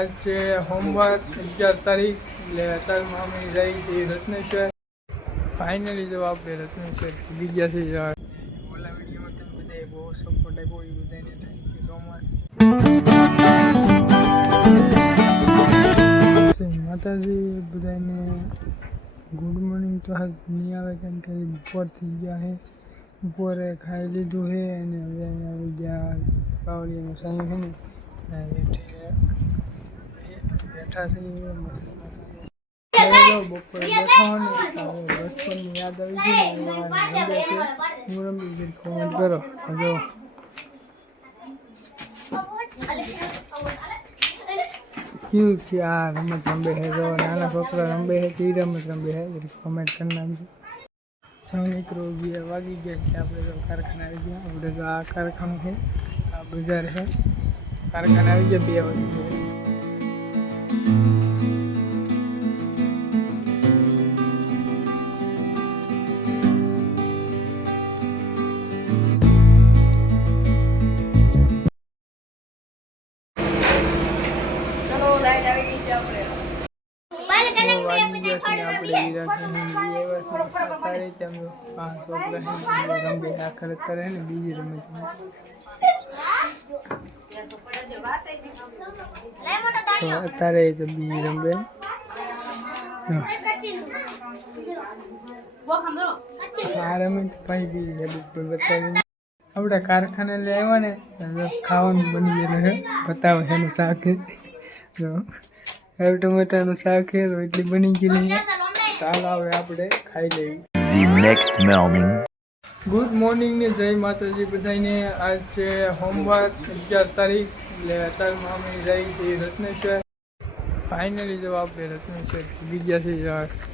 आज सोमवार 11 तारीख એટલે અત્યારમાં અમે જઈ છીએ રત્નેશ્વર. ફાઇનલી જો આપણે રત્નેશ્વર પૂરી ગયા છે. ઓલા વિડીયોમાં તમે બધાએ બહુ સપોર્ટ આપ્યો એ બધાને થેન્ક યુ સો મચ. માતાજી બધાને ગુડ મોર્નિંગ તો આજ નહીં આવે કેમ કે બપોર થઈ ગયા છે. બપોરે ખાઈ લીધું છે અને હવે અહીંયા આવી ગયા પાવડીનો સાંઈ છે ને બેઠા છે. બપોરે બેઠા બચપનની યાદ આવી ગઈ રમે છે. હું રમી ગઈ કોમેન્ટ કરો. જો ક્યુ છે આ રમત રમે છે. જો નાના છોકરા રમે છે કઈ રમત રમે છે કોમેન્ટ કરી નાખજો. મિત્રો 11 વાગી ગયા કે આપણે તો કારખાના આવી ગયા. આપણે તો આ કારખાનું છે, આ બજાર છે. કારખાના આવી ગયા 2 વાગી ગયા. બીજી રમે અત્યારે તો બીજી રમે. આ રમે ભાઈ બીજી બતાવી. આપણે કારખાને લઈ આવ્યા ને ખાવાનું બની ગયેલું છે. બતાવે છે એનું શાક છે. જો ટમેટાનું શાક છે તો એટલી બની ગયેલી છે. ચાલો હવે આપણે ખાઈ લઈએ. ગુડ મોર્નિંગ ને જય માતાજી બધાને. આજ છે સોમવાર 11 તારીખ એટલે અત્યારમાં અમે જઈ છીએ રત્નેશ્વર. ફાઇનલી જો આપણે રત્નેશ્વર પૂરી ગયા છે.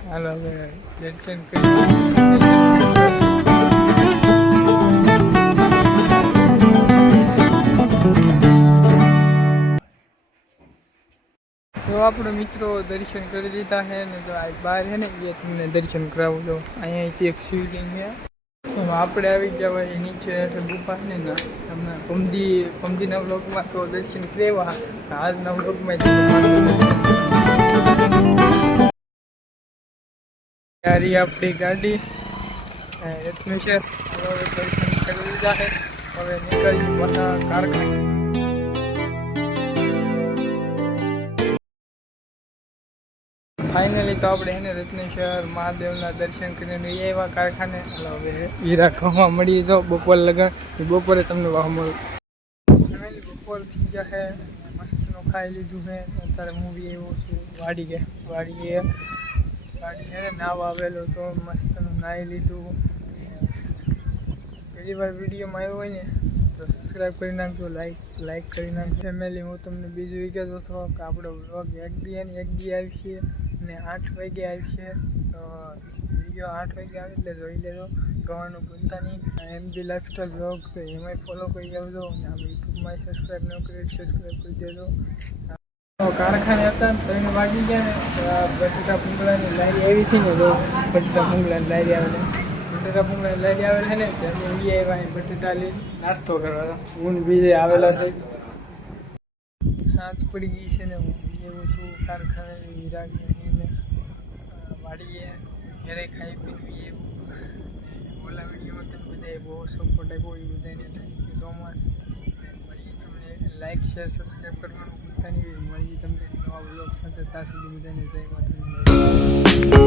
હાલ હવે દર્શન કરી. તો આપણે મિત્રો દર્શન કરી લીધા છે ને તો આ બહાર છે ને એ તમને દર્શન કરાવું દો. અહીંયાથી એક શિવલિંગ છે. આપણે આવી ગયા હોય નીચે ગુફા ને ના તમને પમદીના બ્લોગમાં તો દર્શન કરેવા. આજના બ્લોગમાં આપણી ગાડી રત્નેશ્વર દર્શન કરી લીધા છે. હવે નીકળી પાછા કારખાના. ફાઇનલી તો આપણે એને રત્નેશ્વર મહાદેવના દર્શન કરીને એવા કારખાને હવે હીરા ખાવા મળી. તો બપોર લગન બપોરે તમને વાહ મળું. બપોર થઈ ગયા છે. મસ્તનું ખાઈ લીધું છે. અત્યારે મૂવી આવ્યો છું વાડીએ નાવા આવેલો તો મસ્તનું નાહી લીધું. પહેલી વાર વિડીયોમાં આવ્યો હોય ને તો સબસ્ક્રાઈબ કરી નાખજો, લાઈક કરી નાખજો. ફેમિલી હું તમને બીજું એ કહેતો હતો કે આપણો વ્લોગ એક દી આવશે અને 8 વાગે આવશે. તો વિડીયો 8 વાગે આવે એટલે જોઈ લેજો. જોવાનું ભૂલતા નહીં. MG લાઈફસ્ટાઈલ બ્લોગ તો એમાંય ફોલો કરી આવજો અને આપણે યુટ્યુબમાં સબસ્ક્રાઈબ ન કરી સબસ્ક્રાઈબ કરી દેજો. કારખાને હતા 3 વાગી ગયા ને તો આ બટેટા ભૂંગળાની લારી આવી હતી ને તો બટેટા ભૂંગળાની લારી આવેલી છે ને ત્યાં આવ્યા બટેટા લઈ નાસ્તો કરવા. હું બીજે આવેલા છે. સાંજ પડી ગઈ છે ને હું એવું છું કારખાને હીરાને વાડીએ ઘરે ખાઈ પીને એવું. ઓલા વિડીયોમાં તમે બધાએ બહુ સપોર્ટ આપ્યો એ બધાને થેન્ક યુ સો મચ. મળીએ તમને લાઈક શેર સબસ્ક્રાઈબ કરવાનું ભૂલતા નહીં. મળીએ તમને નવા બ્લોગ સાથે. ત્યાં સુધી બધાને જય માતાજી.